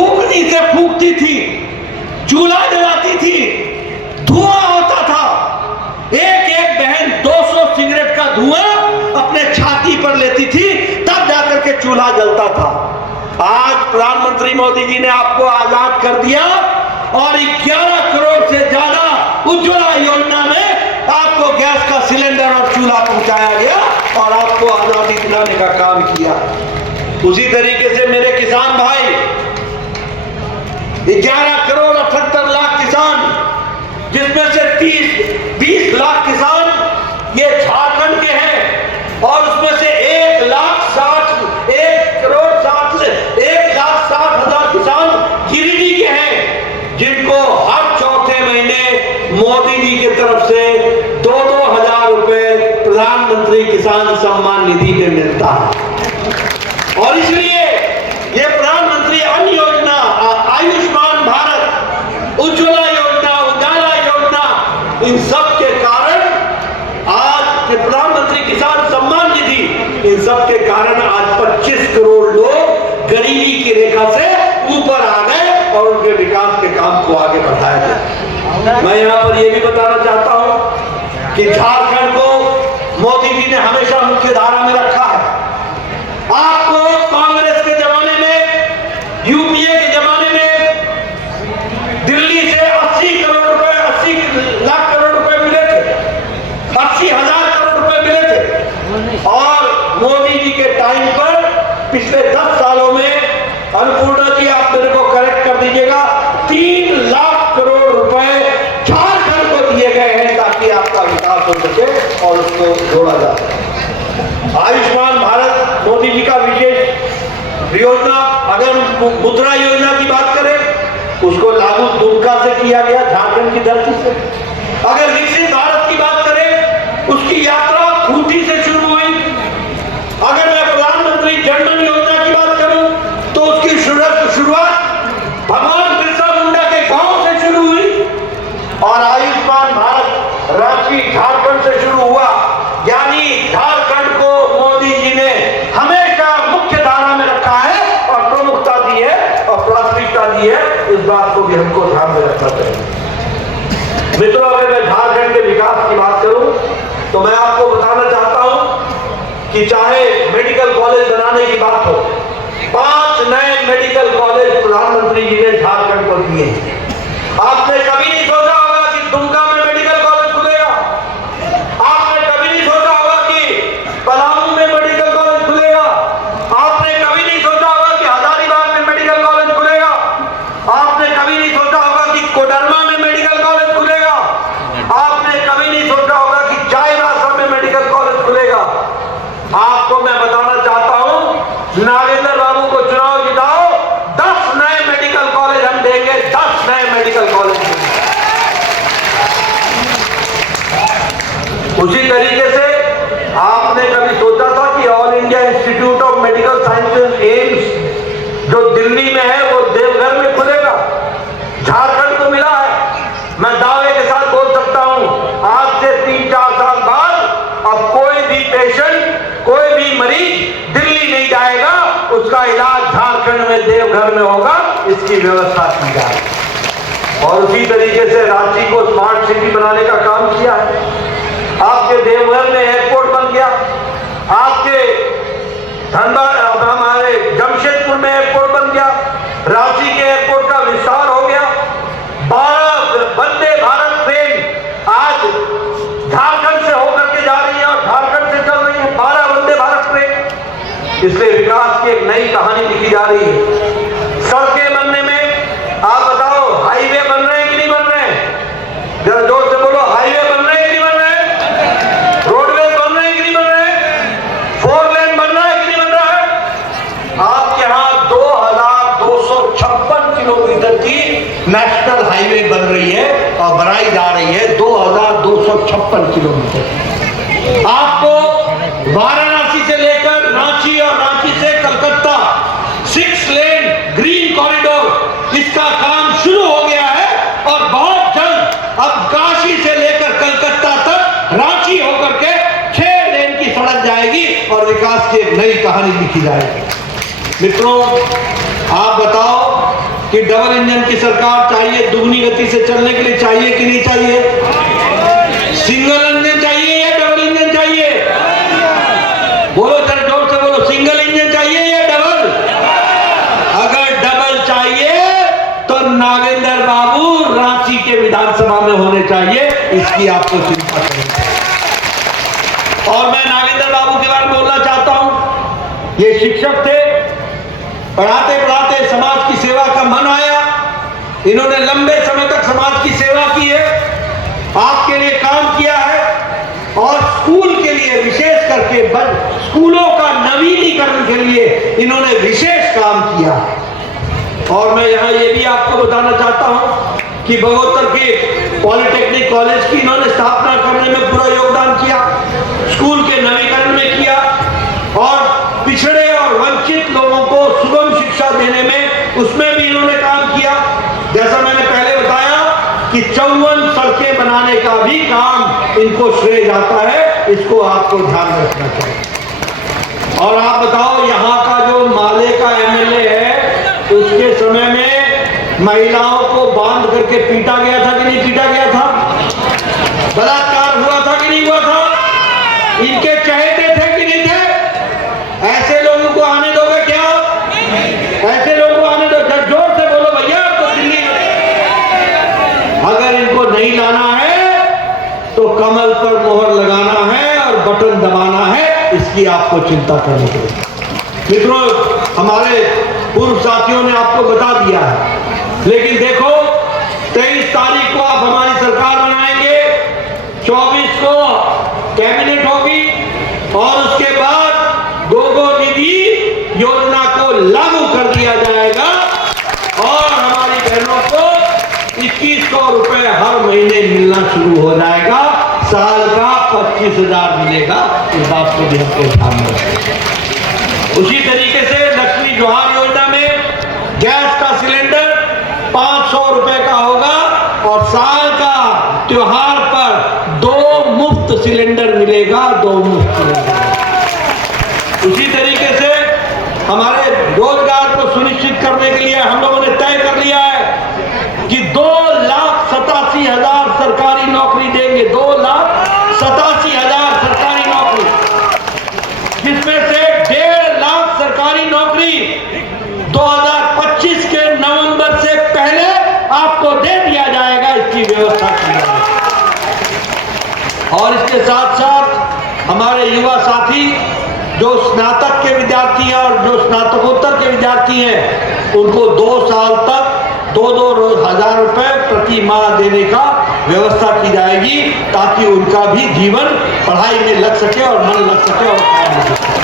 फूकनी से फूकती थी, चूल्हा जलाती थी, धुआं होता था। एक एक बहन 200 सिगरेट का धुआं अपने छाती पर लेती थी, तब जाकर के चूल्हा जलता था। आज प्रधानमंत्री मोदी जी ने आपको आजाद कर दिया और 11 करोड़ से ज्यादा उज्ज्वला योजना में आपको गैस का सिलेंडर और चूल्हा पहुंचाया गया और आपको आजादी दिलाने का काम किया। उसी तरीके से मेरे किसान भाई, 11 करोड़ 78 लाख किसान, जिसमें से 20 लाख किसान ये झारखंड के हैं और उसमें से 1,60,000 किसान गिरिडीह के हैं, जिनको हर चौथे महीने मोदी जी की तरफ से 2-2 हजार रुपए प्रधानमंत्री किसान सम्मान निधि में मिलता है। और इसलिए ये प्रधानमंत्री अन्य योजना, आयुष्मान भारत, उज्ज्वला योजना, उजाला योजना, इन सब के कारण आज प्रधानमंत्री किसान सम्मान निधि, इन सब के कारण आज 25 करोड़ लोग गरीबी की रेखा से ऊपर आ गए और उनके विकास के काम को आगे बढ़ाया गया। मैं यहां पर यह भी बताना चाहता हूं कि झारखंड को मोदी जी ने हमेशा मुख्य धारा में रखा है। आपको कांग्रेस के जमाने में, यूपीए के जमाने में दिल्ली से 80 करोड़ रुपए, 80 लाख करोड़ रुपए मिले थे, 80,000 करोड़ रुपए मिले थे। और मोदी जी के टाइम पर पिछले 10 सालों में, अन्नपूर्णा जी आप मेरे को करेक्ट कर दीजिएगा, 3 लाख करोड़ रुपए झारखंड को दिए गए हैं ताकि आपका विकास हो सके और उसको जोड़ा जा सके। आयुष्मान भारत मोदी जी का विशेष योजना, अगर मुद्रा योजना की बात करें, उसको लागू दुमका से किया गया, झारखंड की धरती से। अगर विकसित भारत की बात करें, उसकी यात्रा खूंटी से शुरू हुई। अगर मैं प्रधानमंत्री जनधन योजना की बात करूं तो उसकी शुरुआत भगवान बिरसा मुंडा के गांव से शुरू हुई और आयुष्मान भारत रांची झारखंड से शुरू हुआ। यानी झारखंड को मोदी जी ने हमेशा मुख्य धारा में रखा है और प्रमुखता दी है और प्राथमिकता दी है। इस बात को भी हमको ध्यान में रखना चाहिए। मित्रों, अगर मैं झारखंड के विकास की बात करूं तो मैं आपको बताना चाहता हूं कि चाहे मेडिकल कॉलेज बनाने की बात हो, 5 नए मेडिकल कॉलेज प्रधानमंत्री जी ने झारखंड को दिए। आपने कभी नहीं सोचा होगा कि दुमका में मेडिकल कॉलेज खुलेगा। आपने कभी नहीं सोचा होगा कि पलामू में मेडिकल कॉलेज खुलेगा। आपने कभी नहीं सोचा होगा कि हजारीबाग में मेडिकल कॉलेज खुलेगा। आपने कभी नहीं सोचा होगा कि कोडरमा में मेडिकल कॉलेज खुलेगा। आपने कभी नहीं सोचा होगा कि चाईबासा में मेडिकल कॉलेज खुलेगा। आपको मैं बताना चाहता हूं, नागेंद्र बाबू को चुनाव जिताओ, 10 नए मेडिकल कॉलेज हम देंगे, 10 नए मेडिकल कॉलेज। उसी तरीके से आपने कभी सोचा था कि all India institute of medical sciences AIIMS जो दिल्ली में है वो देवघर में खुलेगा? झारखंड को मिला है। मैं दावे के साथ बोल सकता हूं, आज से 3-4 साल बाद अब कोई भी पेशेंट, कोई भी मरीज दिल्ली नहीं जाएगा, उसका इलाज झारखंड में देवघर में होगा। इसकी व्यवस्था की जाए। और उसी तरीके से रांची को स्मार्ट सिटी बनाने का काम किया है। आपके देवघर में एयरपोर्ट बन गया, आपके धनबाद, हमारे जमशेदपुर में एयरपोर्ट बन गया, रांची के एयरपोर्ट का विस्तार हो गया। 12 वंदे भारत ट्रेन आज झारखंड से होकर के जा रही है और झारखंड से चल रही है 12 वंदे भारत ट्रेन। इसलिए विकास की एक नई कहानी लिखी जा रही है। सड़कें बनने में आप बताओ, हाईवे बन रहे हैं कि नहीं बन रहे हैं? जरा जोर से बोलो, हाईवे बन रहे हैं कि नहीं बन रहे हैं? रोडवेज बन रहे हैं कि नहीं बन रहे हैं? 4 लेन बन रहा है कि नहीं बन रहा है? आपके यहाँ 2256 किलोमीटर की नेशनल हाईवे बन रही है और बनाई जा रही है 2256 किलोमीटर। आपको वाराणसी से लेकर रांची और रांची से कलकत्ता 6 लेन ग्रीन कॉरिडोर, इसका काम शुरू हो गया है और बहुत जल्द अब काशी से लेकर कलकत्ता तक रांची होकर के 6 लेन की सड़क जाएगी और विकास की एक नई कहानी लिखी जाएगी। मित्रों, आप बताओ, कि डबल इंजन की सरकार चाहिए, दुगनी गति से चलने के लिए चाहिए कि नहीं चाहिए? सिंगल इंजन चाहिए या डबल इंजन चाहिए? बोलो जरा जोर से बोलो, सिंगल इंजन चाहिए या डबल? अगर डबल चाहिए तो नागेंद्र बाबू रांची के विधानसभा में होने चाहिए, इसकी आपको चिंता करनी चाहिए। और मैं नागेंद्र बाबू के बारे में बोलना चाहता हूं, ये शिक्षक थे, पढ़ाते पढ़ाते समाज की सेवा का मन आया, इन्होंने लंबे समय तक समाज की सेवा की है, आपके लिए काम किया है और स्कूल के लिए विशेष करके स्कूलों का नवीनीकरण के लिए इन्होंने विशेष काम किया। और मैं यहाँ ये भी आपको बताना चाहता हूँ कि बगोत्तर के पॉलिटेक्निक कॉलेज की इन्होंने स्थापना करने में पूरा योगदान किया, स्कूल के नवीकरण में किया और पिछड़े और वंचित लोगों को सुगम शिक्षा देने में उसमें भी इन्होंने काम किया। जैसा मैंने पहले बताया कि 54 सड़कें बनाने का भी काम इनको श्रेय जाता है, इसको आपको ध्यान रखना चाहिए। और आप बताओ, यहाँ का जो माले का एमएलए है, उसके समय में महिलाओं को बांध करके पीटा गया था कि नहीं पीटा गया था? बलात्कार हुआ था कि नहीं हुआ था? इनके चहेते थे कि नहीं थे? ऐसे लोगों को आने दोगे क्या? ऐसे लोगों को आने दो? जोर से बोलो भैया, आपको दिल्ली अगर इनको नहीं लाना है तो कमल पर मोहर लगाना है और बटन दबाना है, इसकी आपको चिंता करनी चाहिए। मित्रों, हमारे पूर्व साथियों ने आपको बता दिया है, लेकिन देखो 23 तारीख को आप हमारी सरकार बनाएंगे, 24 को कैबिनेट होगी और उसके बाद गोगो निधि योजना को लागू कर दिया जाएगा और हमारी बहनों को 2100 रुपए हर महीने मिलना शुरू हो जाएगा, साल का 25,000 मिलेगा। इस बात को भी हमको ध्यान रखना। उसी तरीके से लक्ष्मी जोहार योजना में गैस का सिलेंडर 500 रुपए का होगा और साल का त्योहार पर 2 मुफ्त सिलेंडर मिलेगा, 2 मुफ्त सिलेंडर। उसी तरीके से हमारे रोजगार को सुनिश्चित करने के लिए हम लोगों ने तय कर लिया है कि 2,87,000 सरकारी नौकरी देंगे, 2,87,000 सरकारी नौकरी, जिसमें से 1.5 लाख सरकारी नौकरी 2025 के नवंबर से पहले आपको दे दिया जाएगा, इसकी व्यवस्था की जाएगी। और इसके साथ साथ हमारे युवा साथी जो स्नातक के विद्यार्थी हैं और जो स्नातकोत्तर के विद्यार्थी हैं, उनको 2 साल तक 2-2 हजार रुपए प्रति माह देने का व्यवस्था की जाएगी, ताकि उनका भी जीवन पढ़ाई में लग सके और मन लग सके और काम लग सके।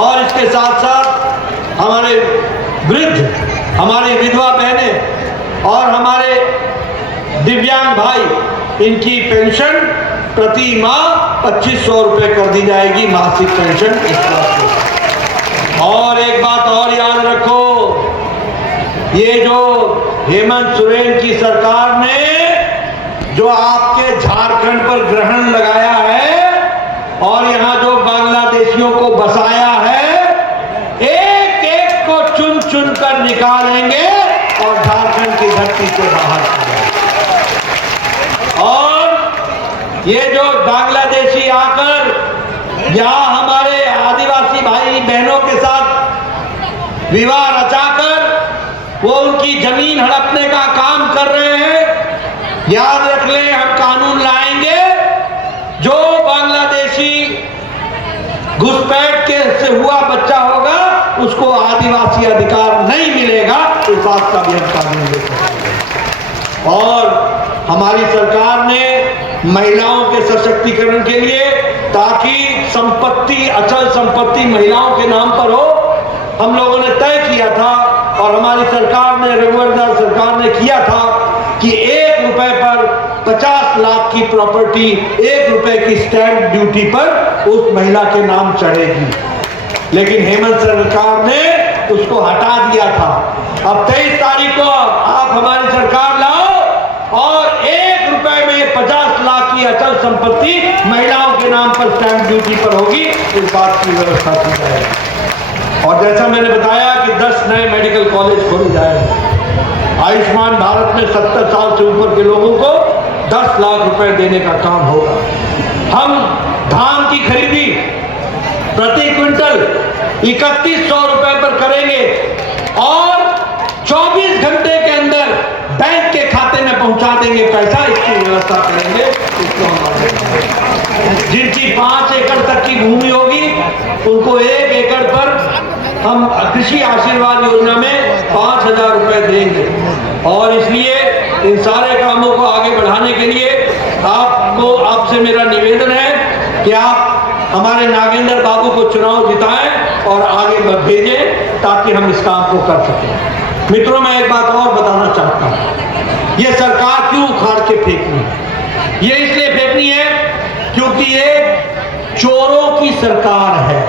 और इसके साथ साथ हमारे वृद्ध, हमारी विधवा बहनें और हमारे दिव्यांग भाई, इनकी पेंशन प्रति माह 2500 रुपए कर दी जाएगी, मासिक पेंशन इस तरह से। और एक बात और याद रखो, ये जो हेमंत सोरेन की सरकार ने जो आपके झारखंड पर ग्रहण लगाया है और यहाँ जो बांग्लादेशियों को बसाया है, एक एक को चुन चुन कर निकालेंगे और झारखंड की धरती से बाहर करेंगे। और ये जो बांग्लादेशी आकर यहाँ हमारे आदिवासी भाई बहनों के साथ विवाह रचाकर वो उनकी जमीन हड़पने का काम कर रहे हैं, याद रख लें, हम कानून लाएंगे, जो बांग्लादेशी घुसपैठ के से हुआ बच्चा होगा उसको आदिवासी अधिकार नहीं मिलेगा, इस बात का भी हम कानून लेंगे। और हमारी सरकार ने महिलाओं के सशक्तिकरण के लिए, ताकि संपत्ति, अचल संपत्ति महिलाओं के नाम पर हो, हम लोगों ने तय किया था और हमारी सरकार ने, रघुवर सरकार ने किया था कि 1 रुपए पर 50 लाख की प्रॉपर्टी 1 रुपए की स्टैंप ड्यूटी पर उस महिला के नाम चढ़ेगी। लेकिन हेमंत सरकार ने उसको हटा दिया था। अब 23 तारीख को आप हमारी सरकार लाओ और 1 रुपए में 50 लाख की अचल संपत्ति महिलाओं के नाम पर स्टैंप ड्यूटी पर होगी, इस बात की व्यवस्था की जाएगी। और जैसा मैंने बताया कि 10 नए मेडिकल कॉलेज खोले जाएंगे। आयुष्मान भारत में 70 साल से ऊपर के लोगों को 10 लाख रुपए देने का काम होगा। हम धान की खरीदी प्रति क्विंटल 3100 रुपए पर करेंगे और 24 घंटे के अंदर बैंक के खाते में पहुंचा देंगे पैसा, इसकी व्यवस्था करेंगे। जिनकी 5 एकड़ तक की भूमि होगी उनको 1 एकड़ पर हम कृषि आशीर्वाद योजना में 5,000 रुपए देंगे। और इसलिए इन सारे कामों को आगे बढ़ाने के लिए आपसे मेरा निवेदन है कि आप हमारे नागेंद्र बाबू को चुनाव जिताएं और आगे भेजें ताकि हम इस काम को कर सकें। मित्रों, मैं एक बात और बताना चाहता हूं, ये सरकार क्यों उखाड़ के फेंकनी है? ये इसलिए फेंकनी है क्योंकि ये चोरों की सरकार है।